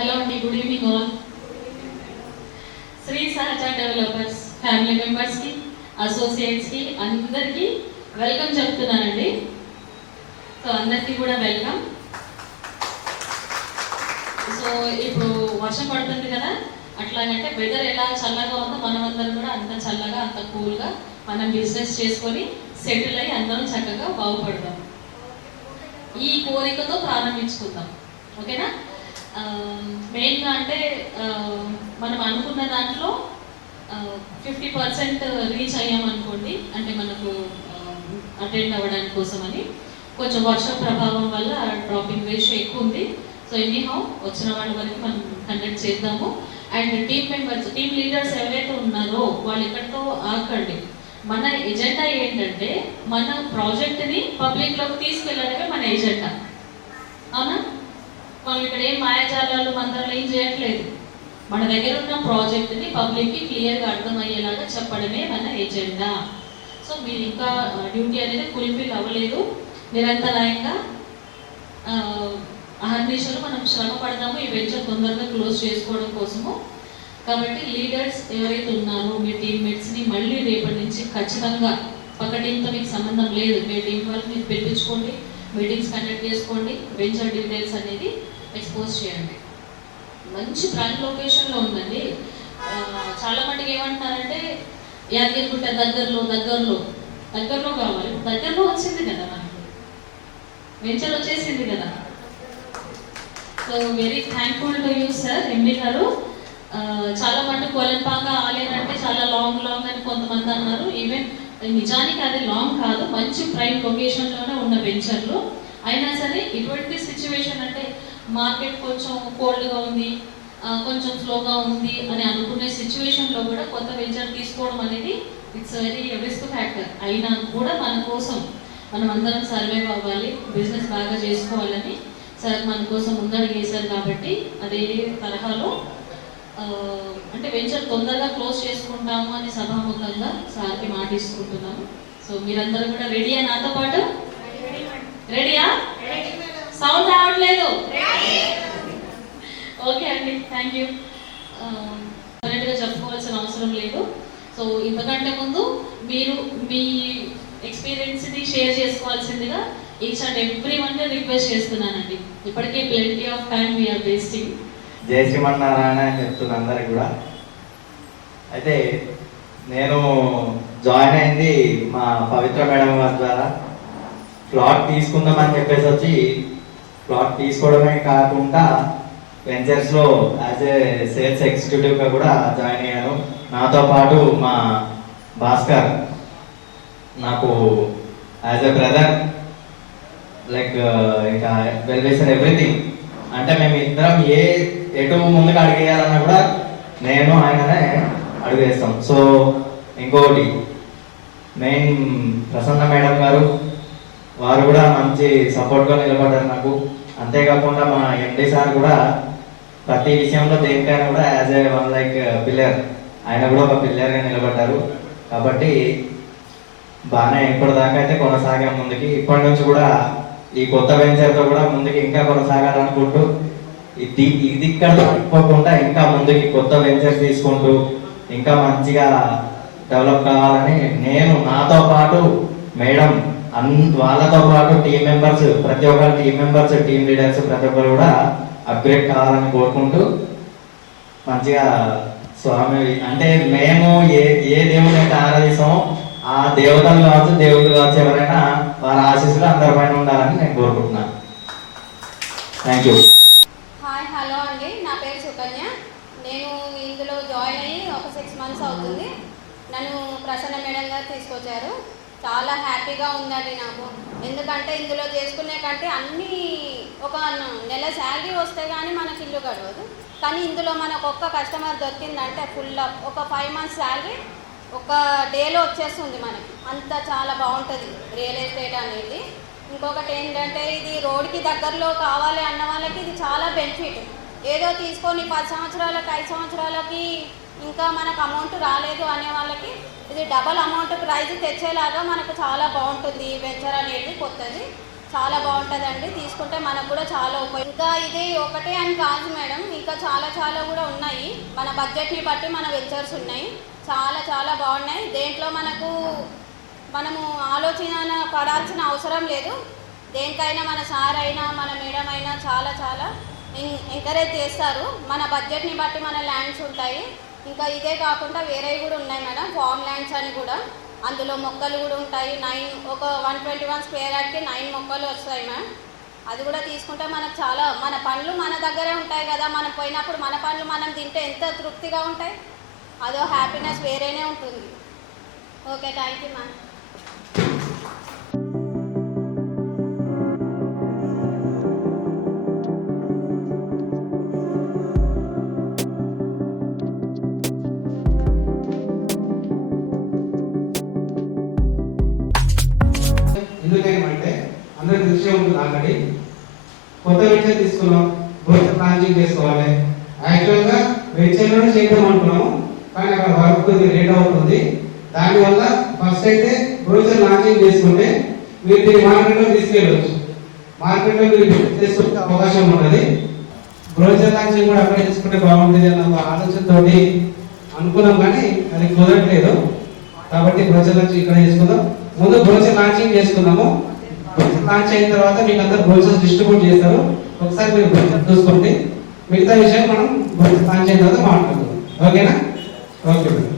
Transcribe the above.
Hello అండి good evening all Shri సహజ developers family మెంబర్స్కి అసోసియేట్స్కి అందరికీ వెల్కమ్ చెప్తున్నానండి. సో అందరికీ కూడా వెల్కమ్ సో ఇప్పుడు వర్షం పడుతుంది కదా అట్లాగంటే వెదర్ ఎలా చల్లగా ఉందో మనం అందరం కూడా అంత చల్లగా అంత కూల్గా మనం బిజినెస్ చేసుకొని సెటిల్ అయ్యి అందరం చక్కగా బాగుపడదాం. ఈ కోరికతో ప్రారంభించుకుందాం. ఓకేనా? Um, మెయిన్గా అంటే um, మనం అనుకున్న దాంట్లో ఫిఫ్టీ పర్సెంట్ రీచ్ అయ్యామనుకోండి అంటే మనకు um, అటెండ్ అవ్వడానికి కోసమని. కొంచెం వర్షం ప్రభావం వల్ల డ్రాపింగ్ రేషియో ఎక్కువ ఉంది. సో ఎనీహౌ వచ్చిన వాళ్ళ వరకు మనం కండక్ట్ చేద్దాము. And team members team leaders ఎవరైతే ఉన్నారో వాళ్ళు ఎక్కడితో ఆకండి మన ఎజెండా ఏంటంటే మన ప్రాజెక్ట్ని పబ్లిక్లోకి తీసుకెళ్ళడమే మన ఎజెండా అవునా? మనం ఇక్కడ ఏం మాయాజాలాలు మంత్రాలు ఏం చేయట్లేదు. మన దగ్గర ఉన్న ప్రాజెక్ట్ని పబ్లిక్కి క్లియర్గా అర్థమయ్యేలాగా చెప్పడమే మన ఎజెండా. సో మీరు ఇంకా డ్యూటీ అనేది ఫుల్ఫిల్ అవ్వలేదు. నిరంతరాయంగా ఆ, అహర్నిశలు మనం శ్రమ పడదాము ఈ వెంచర్ తొందరగా క్లోజ్ చేసుకోవడం కోసము. కాబట్టి లీడర్స్ ఎవరైతే ఉన్నారో మీ టీమ్మేట్స్ని మళ్ళీ రేపటి నుంచి ఖచ్చితంగా పక్క టీంతో మీకు సంబంధం లేదు. మీ టీం వాళ్ళకి మీరు పిలిపించుకోండి మీటింగ్స్ కండక్ట్ చేసుకోండి వెంచర్ డీటెయిల్స్ అనేది ఎక్స్పోజ్ చేయండి. మంచి ప్రైమ్ లొకేషన్లో ఉందండి. చాలా చాలా మటుకు ఏమంటున్నారంటే యాదగిరిగుట్ట దగ్గరలో దగ్గరలో దగ్గరలో కావాలి. దగ్గరలో వచ్చింది కదా మనకి. వెంచర్ వచ్చేసింది కదా. So very thankful to you sir MD గారు. చాలా మటుకు కొలంపాక ఆలేనంటే చాలా లాంగ్ లాంగ్ అని కొంతమంది అన్నారు. ఈవెన్ నిజానికి అది లాంగ్ కాదు. మంచి ప్రైమ్ లొకేషన్లోనే ఉన్న వెంచర్లు అయినా సరే ఇటువంటి సిచ్యువేషన్ అంటే మార్కెట్ కొంచెం కోల్డ్గా ఉంది కొంచెం స్లోగా ఉంది అని అనుకునే సిచ్యువేషన్లో కూడా కొత్త వెంచర్ తీసుకోవడం అనేది ఇట్స్ వెరీ రిస్క్ ఫ్యాక్టర్ అయినా కూడా మన కోసం మనం అందరం సర్వైవ్ అవ్వాలి బిజినెస్ బాగా చేసుకోవాలని సార్ మన కోసం ముందడుగు వేశారు కాబట్టి అదే తరహాలో అంటే వెంచర్ తొందరగా క్లోజ్ చేసుకుంటాము అని సభాముఖంగా సార్కి మాట ఇసుకుంటున్నాము సో మీరందరూ కూడా రెడీయా నాతో పాటు? రెడీయా సౌండ్ రావట్లేదు. ఓకే అండి థ్యాంక్ యూ. గా చెప్పుకోవాల్సిన అవసరం లేదు. సో ఇంతకంటే ముందు మీరు మీ ఎక్స్పీరియన్స్ని షేర్ చేసుకోవాల్సిందిగా each and every one request చేస్తున్నానండి. ఇప్పటికే plenty of time we're wasting జై శ్రీమన్నారాయణ అని చెప్తున్నా అందరికి కూడా. అయితే నేను జాయిన్ అయింది మా పవిత్ర మేడం గారి ద్వారా. ప్లాట్ తీసుకుందామని చెప్పేసి వచ్చి ప్లాట్ తీసుకోవడమే కాకుండా వెంచర్స్లో యాజ్ ఏ సేల్స్ ఎగ్జిక్యూటివ్గా కూడా జాయిన్ అయ్యాను. నాతో పాటు మా భాస్కర్ నాకు యాజ్ ఎ బ్రదర్ లైక్ ఇంకా వెల్ ఎవ్రీథింగ్ అంటే మేము ఇద్దరం ఏ ఎటు ముందుకు అడిగేయాలన్నా కూడా నేను ఆయననే అడిగేస్తాం. సో ఇంకొకటి మెయిన్ ప్రసన్న మేడం గారు వారు కూడా మంచి సపోర్ట్గా నిలబడ్డారు నాకు. అంతేకాకుండా మా ఎండి సార్ కూడా ప్రతి విషయంలో దేనికైనా కూడా as a one like pillar. ఆయన కూడా ఒక పిల్లర్గా నిలబడ్డారు. కాబట్టి బాగానే ఇప్పటిదాకా అయితే కొనసాగాం ముందుకి. ఇప్పటి నుంచి కూడా ఈ కొత్త వెంచర్తో కూడా ముందుకి ఇంకా కొనసాగాలనుకుంటూ ఇది ఇది ఇక్కడ తప్పుకోకుండా ఇంకా ముందుకి కొత్త వెంచర్ తీసుకుంటూ ఇంకా మంచిగా డెవలప్ కావాలని నేను నాతో పాటు మేడం వాళ్ళతో పాటు టీం మెంబర్స్ ప్రతి ఒక్కరు టీం మెంబర్స్ టీం లీడర్స్ ప్రతి ఒక్కరు కూడా అప్గ్రేడ్ కావాలని కోరుకుంటూ మంచిగా స్వామి అంటే మేము ఏ ఏ దేవుని అయితే ఆరాధిస్తామో ఆ దేవతలు కావచ్చు దేవుళ్ళు కావచ్చు ఎవరైనా వారి ఆశీస్సులు అందరి పైన ఉండాలని నేను కోరుకుంటున్నాను. థ్యాంక్ యూ హాయ్ హలో అండి. నా పేరు సుకన్య. నేను ఇందులో జాయిన్ అయ్యి ఒక సిక్స్ మంత్స్ అవుతుంది. నన్ను ప్రసన్న మేడం గారు తీసుకొచ్చారు. చాలా హ్యాపీగా ఉందండి నాకు. ఎందుకంటే ఇందులో చేసుకునే కంటే అన్నీ ఒక నెల శాలరీ వస్తే కానీ మనకి ఇల్లు గడవదు. కానీ ఇందులో మనకు ఒక్క కస్టమర్ దొరికిందంటే ఫుల్ అప్. ఒక ఫైవ్ మంత్స్ శాలరీ ఒక డేలో వచ్చేస్తుంది మనకి. అంత చాలా బాగుంటుంది రియల్ ఎస్టేట్ అనేది. ఇంకొకటి ఏంటంటే ఇది రోడ్కి దగ్గరలో కావాలి అన్న వాళ్ళకి ఇది చాలా బెనిఫిట్. ఏదో తీసుకొని పది సంవత్సరాలకి ఐదు సంవత్సరాలకి ఇంకా మనకు అమౌంట్ రాలేదు అనే వాళ్ళకి ఇది డబల్ అమౌంట్ ప్రైజ్ తెచ్చేలాగా మనకు చాలా బాగుంటుంది ఈ వెంచర్ అనేది కొత్తది. చాలా బాగుంటుందండి. తీసుకుంటే మనకు కూడా చాలా ఉపయోగం. ఇంకా ఇది ఒకటే అని కాదు మేడం. ఇంకా చాలా చాలా కూడా ఉన్నాయి. మన బడ్జెట్ని బట్టి మన వెంచర్స్ ఉన్నాయి. చాలా చాలా బాగున్నాయి. దేంట్లో మనకు మనము ఆలోచన పడాల్సిన అవసరం లేదు. దేనికైనా మన సార్ అయినా మన మేడం అయినా చాలా చాలా ఎంకరేజ్ చేస్తారు. మన బడ్జెట్ని బట్టి మన ల్యాండ్స్ ఉంటాయి. ఇంకా ఇదే కాకుండా వేరేవి కూడా ఉన్నాయి మేడం ఫామ్ ల్యాండ్స్ అని కూడా. అందులో మొక్కలు కూడా ఉంటాయి. నైన్ ఒక వన్ ట్వంటీ వన్ స్క్వేర్ యార్డ్కి నైన్ మొక్కలు వస్తాయి మ్యామ్ అది కూడా తీసుకుంటే మనకు చాలా మన పండ్లు మన దగ్గరే ఉంటాయి కదా. మనం పోయినప్పుడు మన పండ్లు మనం తింటే ఎంత తృప్తిగా ఉంటాయి? అదో హ్యాపీనెస్ వేరేనే ఉంటుంది. ఓకే థ్యాంక్ యూ మ్యామ్ అందరికి దృశ్యం ఆల్రెడీ కొత్త వెంచర్ తీసుకున్నాం భవిష్యత్ ప్లానింగ్ చేసుకోవాలి. యాక్చువల్గా వెంచర్లోనే చేద్దాం అనుకున్నాము కానీ అక్కడ వర్క్ కొద్దిగా లేట్ అవుతుంది. దానివల్ల ఫస్ట్ అయితే భవిష్యత్ లాంచింగ్ చేసుకుంటే మీరు దీన్ని మార్కెట్లో తీసుకెళ్ళవచ్చు మార్కెట్లో మీరు తీసుకుంటే అవకాశం ఉంటుంది భవిష్యత్ లాంచింగ్ కూడా అక్కడే తీసుకుంటే బాగుంటుంది అన్న ఒక ఆలోచనతోటి అనుకున్నాం కానీ అది కుదరట్లేదు. కాబట్టి బ్రోచర్ లాంచింగ్ ఇక్కడ చేసుకుందాం. ముందు భవిష్యత్ లాంచింగ్ చేసుకుందాము. బ్రోచర్ లాంచ్ అయిన తర్వాత మీకు అందరు భోజనం డిస్ట్రిబ్యూట్ చేస్తారు. ఒకసారి మీరు చూసుకోండి. మిగతా విషయం మనం భోజనం లాంచ్ అయిన తర్వాత మాట్లాడుకుందాం. ఓకేనా? Okay madam.